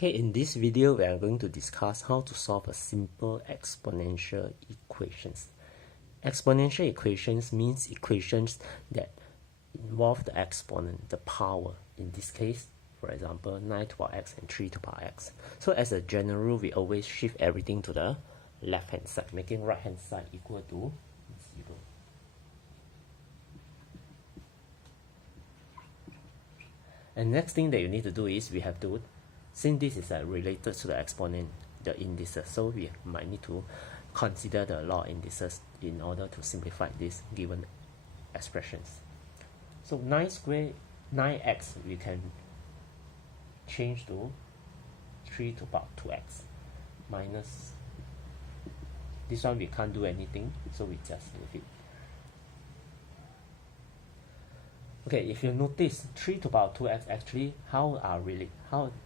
Okay, in this video we are going to discuss how to solve a simple exponential equations. Exponential equations means equations that involve the exponent, the power. In this case, for example, 9 to the power x and 3 to the power x. So as a general rule, we always shift everything to the left hand side, making right hand side equal to 0. And next thing that you need to do is we have to, since this is related to the exponent, the indices, so we might need to consider the law indices in order to simplify these given expressions. So 9 squared, 9x, we can change to 3 to the power 2x minus, this one we can't do anything, so we just leave it. Okay, if you notice 3 to the power 2x actually, how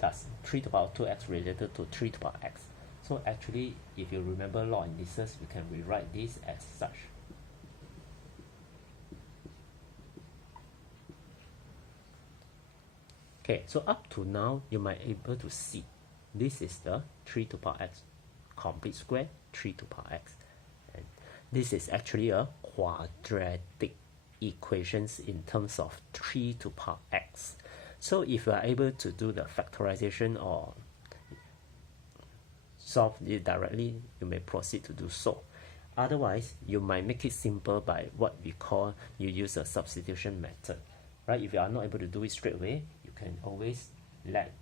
does 3 to the power 2x related to 3 to the power x? So actually, if you remember law indices, we can rewrite this as such. Okay, so up to now, you might be able to see this is the 3 to the power x complete square, 3 to the power x. And this is actually a quadratic equations in terms of 3 to the power x. So if you are able to do the factorization or solve it directly, you may proceed to do so. Otherwise, you might make it simple by what we call, you use a substitution method. Right? If you are not able to do it straight away, you can always let,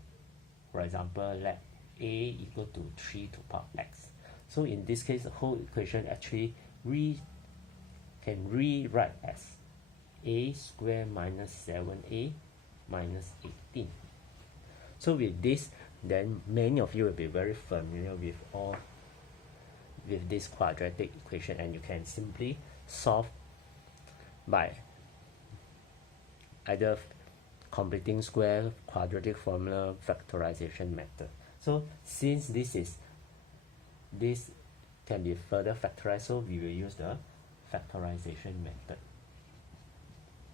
for example, let a equal to 3 to the power x. So in this case, the whole equation actually can rewrite as a squared minus 7a minus 18. So with this, then many of you will be very familiar with this quadratic equation, and you can simply solve by either completing square, quadratic formula, factorization method. So since this can be further factorized, so we will use the factorization method.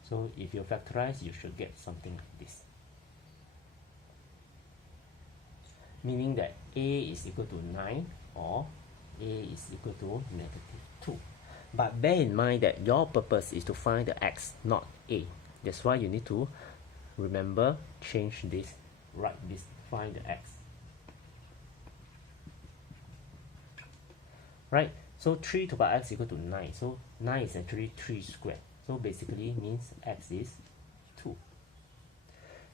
So if you factorize, you should get something like this. Meaning that a is equal to 9 or a is equal to -2. But bear in mind that your purpose is to find the x, not a. That's why you need to remember, change this, write this, find the x. Right, so 3 to the power x equal to 9. So 9 is actually 3 squared. So basically means x is 2.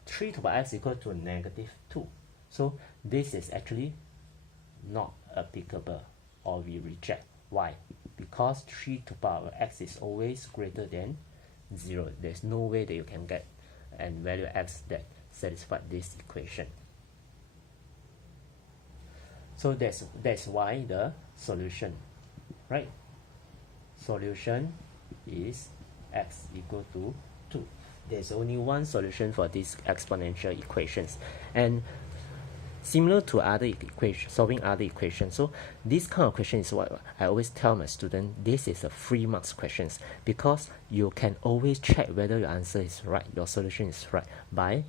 3 to the power x equal to -2. So this is actually not applicable, or we reject. Why? Because 3 to the power x is always greater than 0. There's no way that you can get a value x that satisfies this equation. So that's why the solution, right? Solution is x equal to 2. There's only one solution for these exponential equations, and similar to other equations, solving other equations. So this kind of question is what I always tell my student, this is a 3 marks questions, because you can always check whether your answer is right, your solution is right, by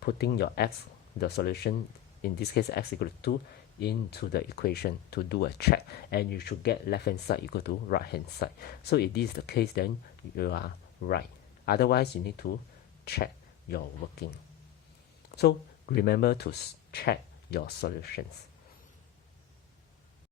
putting your x, the solution, in this case x equal to 2, into the equation to do a check, and you should get left hand side equal to right hand side. So if this is the case, then you are right. Otherwise, you need to check your working. So remember to check your solutions.